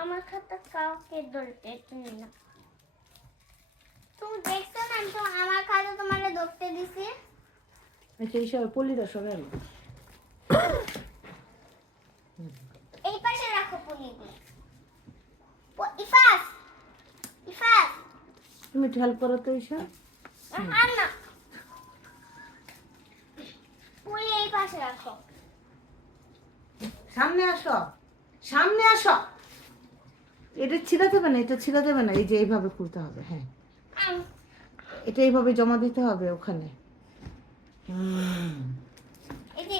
আমার খাতা কাউকে ধরতে তুমি না। তুমি দেখছ না তো আমার খাতা তোমার ধরতে দিছি। আচ্ছা এই পলিটা সবাই এই পাশে রাখো পুলিগুলো ইফাস ইফাস। তুমি হেল্প করো তো ঈশা। আর না। পুলি এই পাশে রাখো। সামনে আসো। সামনে আসো। এটা ছিঁড়া দেবে না এটা ছিঁড়া দেবে না এই যে এইভাবে খুলতে হবে হ্যাঁ। এটা এইভাবে জমা দিতে হবে ওখানে। এটা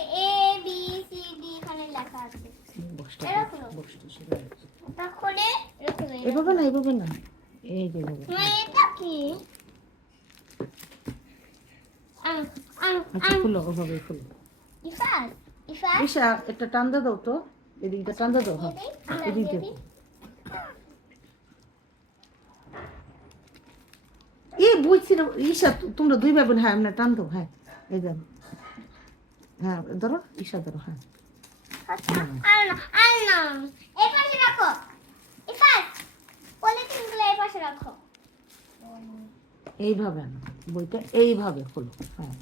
এভাবে না এভাবে না। এই যে আচ্ছা খুলো ওভাবে খুলো। টান্দা দাও তো। এদিকটা টান্দা দাও হ্যাঁ এদিক? এ বুঝছি না ঈশা তোমরা দুই ভাই বোন হ্যাঁ এমনি টান দাও হ্যাঁ এই দেন হ্যাঁ ধরো ঈশা ধরো হ্যাঁ এইভাবে না বইটা এইভাবে খোলো হ্যাঁ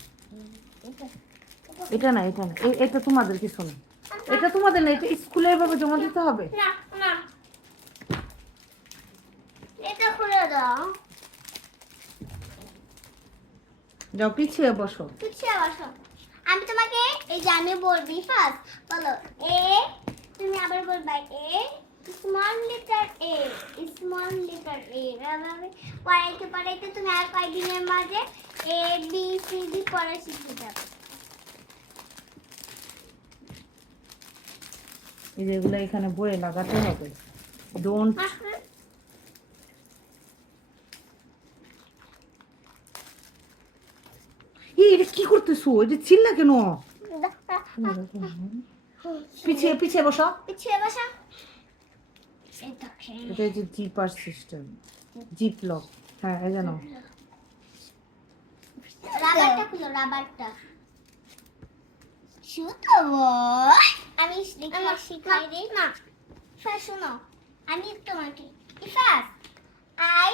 এটা না এটা না এটা তোমাদের কিছু না এটা তোমাদের না এটা স্কুলে এভাবে জমা দিতে হবে? না না। এটা খুলে দাও। যাও পিছিয়ে বসো। পিছিয়ে বসো। আমি তোমাকে এই আমি বলবি ফার্স্ট বলো এ তুমি আবার বলবা A small letter A small letter A এভাবে পড়াইতে পড়াইতে তুমি আর কয়েকদিনের মাঝে এ বি সি ডি পড়া শিখে যাবে। এই যে এগুলো এখানে বইয়ে লাগাতে হবে। ডোন্ট এটা কি করতেছো? এটা চিল্লা কেন? পিছিয়ে পিছিয়ে বসো। পিছিয়ে বসা। এটা হচ্ছে জিপার সিস্টেম। জিপ লক হ্যাঁ এই জানো। রাবারটা খুলো রাবারটা। শুতো আমি লিখে শিখাই দিই। না। ইফাস শোনো। আমি তোমাকে ইফাস আই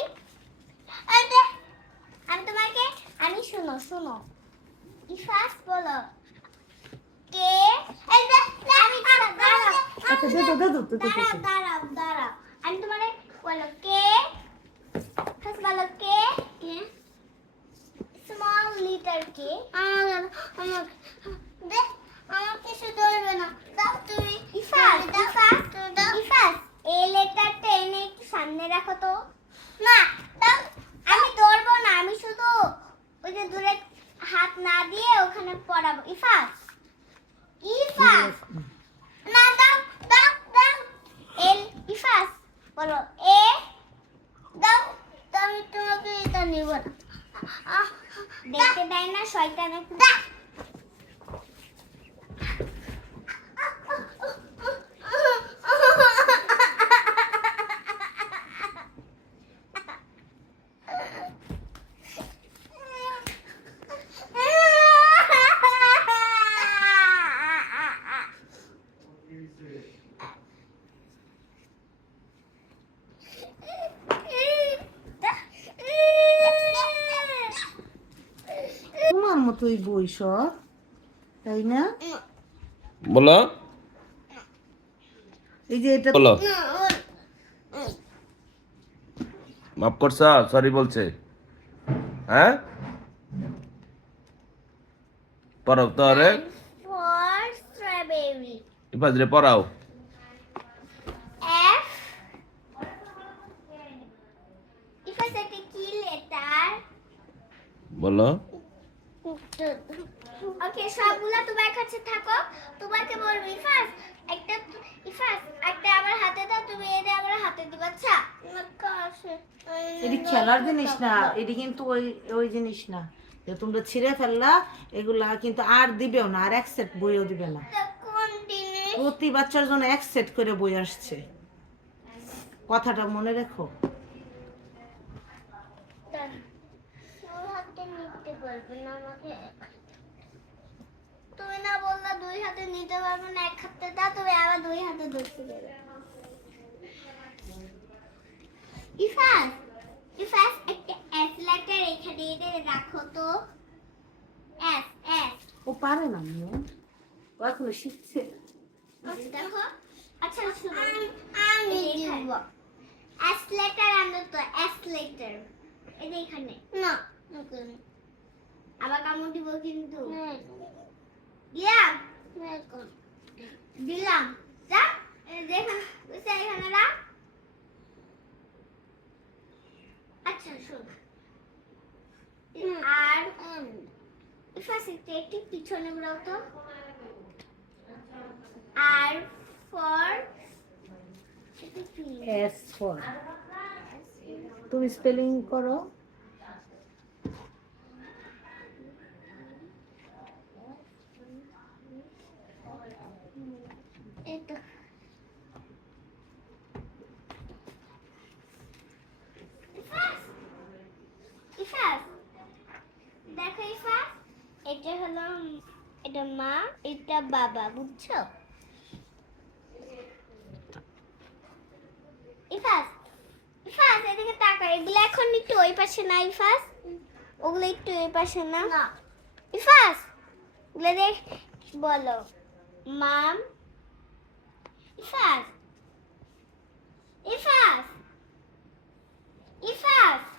আমি তোমাকে আমি শোনো শোনো। ইফাস বলো। কে? আমি দাঁড়াও দাঁড়াও দাঁড়াও আমি তোমারে বলো কে? ফার্স্ট বলো কে? কে? স্মল লিটার কে? আমার আমার দে আমার কিছু ধরবে না দাও তুমি ইফাস ইফাস ইফাস এই লেটারটা এনে একটু রাখো তো। না দাও। আমি ধরবো না আমি শুধু ওই যে দূরে হাত না দিয়ে ওখানে পড়াবো। ইফাস। ইফাস। না দাও দাও দাও। এল ইফাস। বলো এ দাও। আমি তোমাকে এটা নিব না। দেখতে দেয় না শয়তান। তোমার মতোই বই সব তাই না? বলো। এই যে এটা বলো। মাফ করছ সরি বলছে। হ্যাঁ? পড়াও তো আরে। for strawberry. ইফাজরে পড়াও. বলো। ওকে সবগুলা তোমার কাছে থাকো। তোমাকে বলব ইফাস একটা ইফাস একটা আমার হাতে দাও তুমি এটা আমার হাতে দিবা আচ্ছা? এটি খেলার জিনিস না এটি কিন্তু ওই ওই জিনিস না। যে তোমরা ছিঁড়ে ফেললা এগুলা কিন্তু আর দিবেও না আর এক সেট বইও দিবে না। প্রতি বাচ্চার জন্য এক সেট করে বই আসছে। কথাটা মনে রেখো দুই হাতে নিতে পারবে না আমাকে তুমি না বললা দুই হাতে নিতে পারবে না এক হাতে দাও তুমি আবার দুই হাতে ধরতে দেবে ইফাস ইফাস একটা এস লেটার এখানে এনে রাখো তো এস এস ও পারে না ও এখনও শিখছে। দেখো আচ্ছা শুনো আমি দিব এস লেটার আনো তো এস লেটার এখানে। না। আবার কামড় দিব কিন্তু। দিলাম? দিলাম। যা এখানে রাখ। আচ্ছা শোন। আর ফার্স্ট একটু পিছনে ঘোরাও তো। আর ফর এস ফর তুমি স্পেলিং করো এটা ইফাস ইফাস দেখো ইফাস এটা হলো এটা মা এটা বাবা বুঝছ? ইফাস ইফাস এদিকে তাকাও এগুলো এখন একটু ওই পাশে না ইফাস? ওগুলো একটু ওই পাশে না? ইফাস ওগুলো দেখ বলো মাম ইফাস ইফাস ইফাস